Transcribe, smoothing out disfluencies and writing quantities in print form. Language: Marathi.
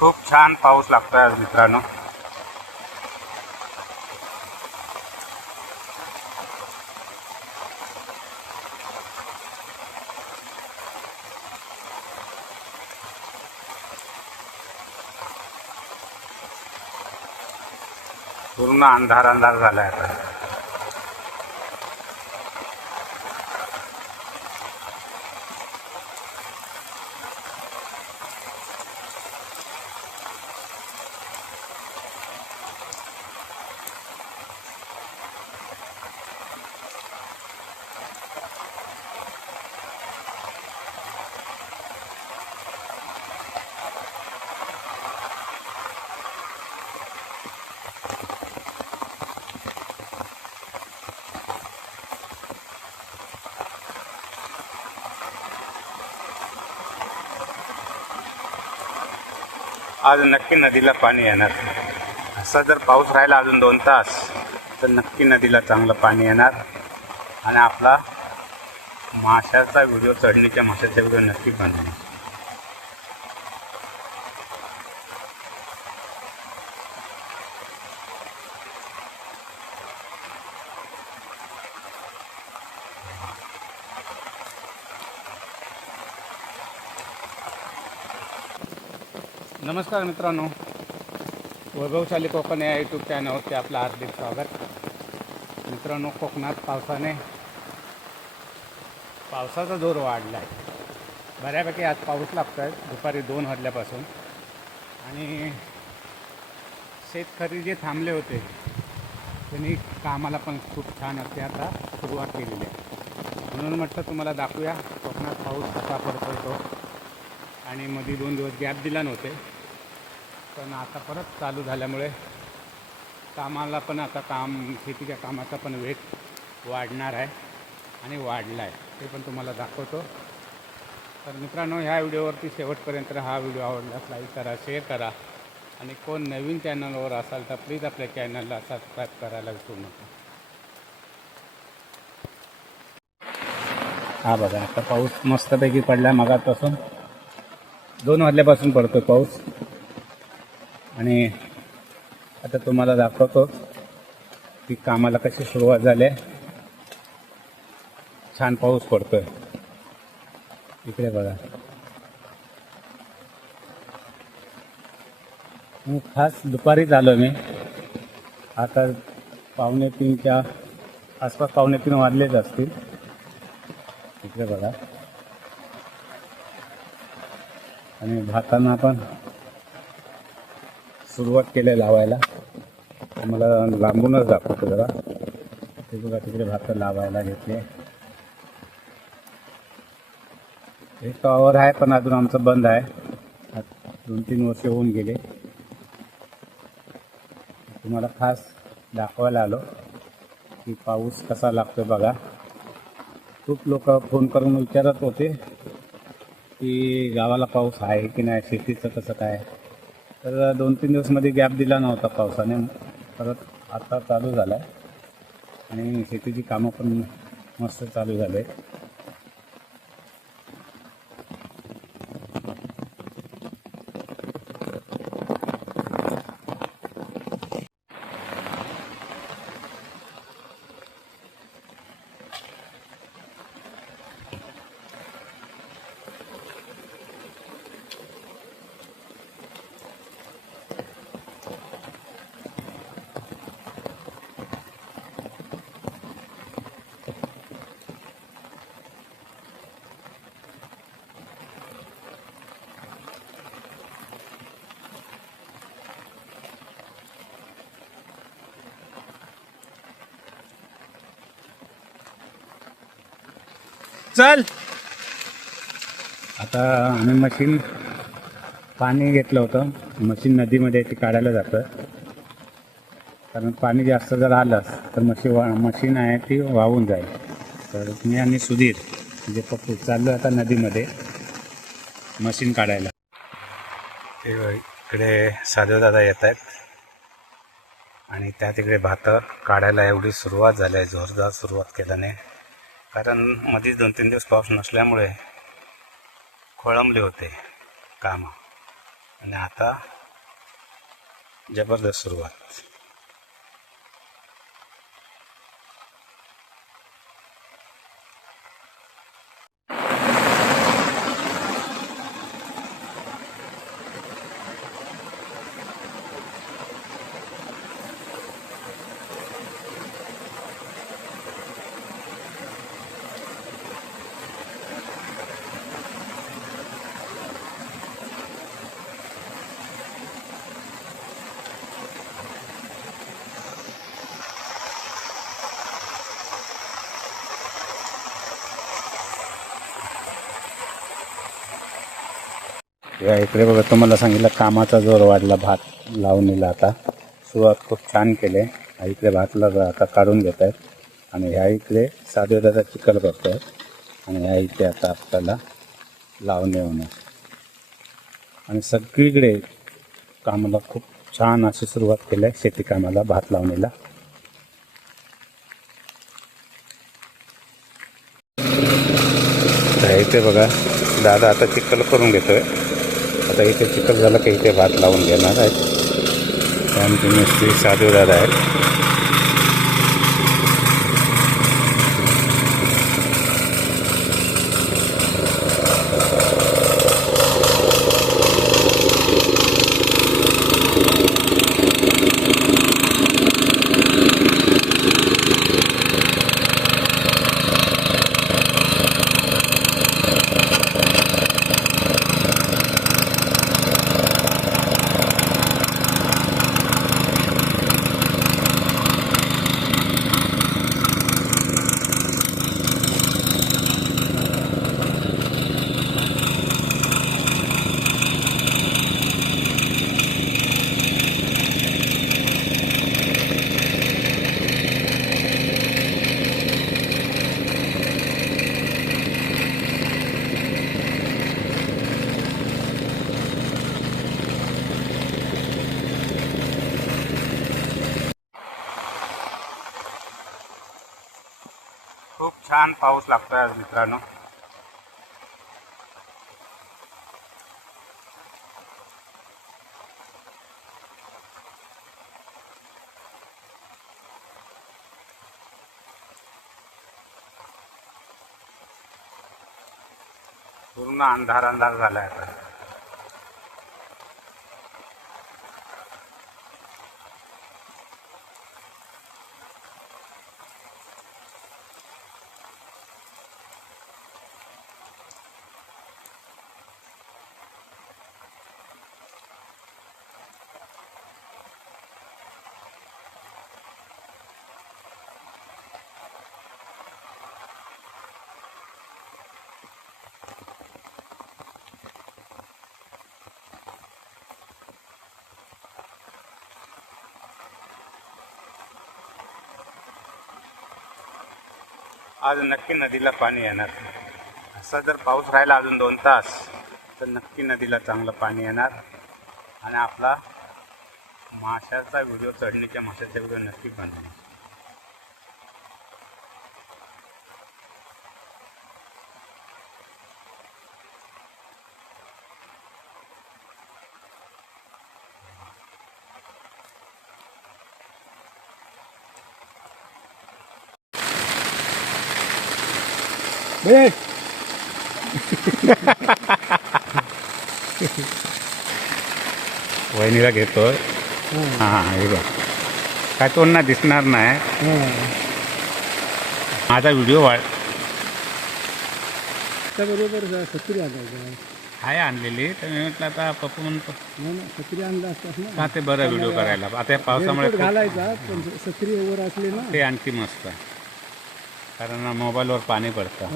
खूप छान पाऊस लागतोय आज मित्रांनो. पूर्ण अंधार अंधार झालाय आता. आज नक्की नदीला पाणी येणार. असा जर पाऊस राहिला अजून 2 तास तर नक्की नदीला चांगलं पाणी येणार आणि आपला माशाचा व्हिडिओ, चढणीच्या माशाचा व्हिडिओ नक्की बनवेल. नमस्कार मित्रांनो, वैभवशाली कोकण या यूट्यूब चॅनलवरती आपलं हार्दिक स्वागत. मित्रांनो, कोकणात पावसाचा जोर वाढला आहे. बऱ्यापैकी आज पाऊस लागतो आहे दुपारी 2 वाजल्यापासून. आणि शेतकरी जे थांबले होते त्यांनी कामाला पण खूप छान असे आता सुरुवात केलेली आहे. म्हणून म्हटलं तुम्हाला दाखवूया कोकणात पाऊस कसा पडतो तो. आणि मध्ये 2 दिवस गॅप दिला नव्हते, पण आता परत चालू झाल्यामुळे कामाला पण आता शेतीच्या कामाचा पण वेग वाढणार आहे आणि वाढला आहे. ते पण तुम्हाला दाखवतो. तर मित्रांनो, ह्या व्हिडिओवरती शेवटपर्यंत हा व्हिडिओ आवडल्यास लाईक करा, शेअर करा. आणि कोण नवीन चॅनलवर असाल तर प्लीज आपल्या चॅनलला सबस्क्राईब करायला विसरू नका. हा बघा, आता पाऊस मस्तपैकी पडला. मगापासून 2 वाजल्यापासून पडतो पाऊस. आणि आता तुम्हाला दाखवतो की कामाला कशी सुरुवात झाली. छान पाऊस पडतोय इकडे बघा. खास दुपारीच आलो मी. आता 2:45च्या आसपास, 2:45 वाजलेच असतील. इकडे बघा. आणि भातांना पण सुरुवात केली लावायला. मला लांबूनच दाखवतो जरा. ते बघा, तिकडे भात लावायला घेतले. एक टॉवर आहे पण अजून आमचं बंद आहे. 2-3 वर्ष होऊन गेले. तुम्हाला खास दाखवायला आलो की पाऊस कसा लागतो बघा. खूप लोक फोन करून विचारत होते की गावाला पाऊस आहे की नाही, शेतीचं कसं काय. तर 2-3 दिवसमध्ये गॅप दिला नव्हता पावसाने. परत आता चालू झाला आहे आणि शेतीची कामं पण मस्त चालू झाले. चल, आता आम्ही मशीन पाणी घेतलं होतं. मशीन नदीमध्ये ती काढायला जातं. कारण पाणी जास्त जर आलं तर मशीन आहे ती वाहून जाईल. तर मी आणि सुधीर म्हणजे पप्पू चाललो आता नदीमध्ये मशीन काढायला. इकडे साधवदादा येत आहेत आणि त्या तिकडे भात काढायला एवढी सुरुवात झाली आहे, जोरदार सुरुवात केल्याने. कारण मध्ये 2-3 दिवस पाऊस नसल्यामुळे खोळंबले होते कामं. आणि आता जबरदस्त सुरुवात. या इकडे बघा, तुम्हाला सांगितलं कामाचा जोर वाढला. भात लावणीला आता सुरुवात खूप छान केले. इकडे भातला आता काढून घेत आहेत आणि ह्या इकडे साधेदाचा चिखल करत आहेत आणि ह्या इथे आता आपल्याला लावणे होणार. आणि सगळीकडे कामाला खूप छान अशी सुरुवात केली आहे शेती कामाला, भात लावणीला. इथे बघा दादा आता चिखल करून घेतोय. आता इथे चिखल झालं की इथे भात लावून घेणार आहेत. आमचे मिस्त्री साधू दादा आहेत. खूप छान पाऊस लागतोय आज मित्रांनो. पूर्ण अंधार अंधार झालाय आता. आज नक्की नदीला पाणी येणार. असा जर पाऊस राहिला अजून 2 तास तर नक्की नदीला चांगलं पाणी येणार आणि आपला माशाचा व्हिडिओ, चढणीच्या माशाचा व्हिडिओ नक्की बनवेल. वहिनीला घेतोय. हां हे बघ, काय तोंडना दिसणार नाही. माझा व्हिडिओ बरोबर सत्री आणायचं आहे आणलेली, तर मी म्हटलं आता पप्पू म्हणतो सत्री आणला असतात ना का ते बरं व्हिडिओ करायला. आता या पावसामुळे घालायचा, पण सत्री वर असली ना ते आणखी मस्त, कारण मोबाईलवर पाणी पडतं.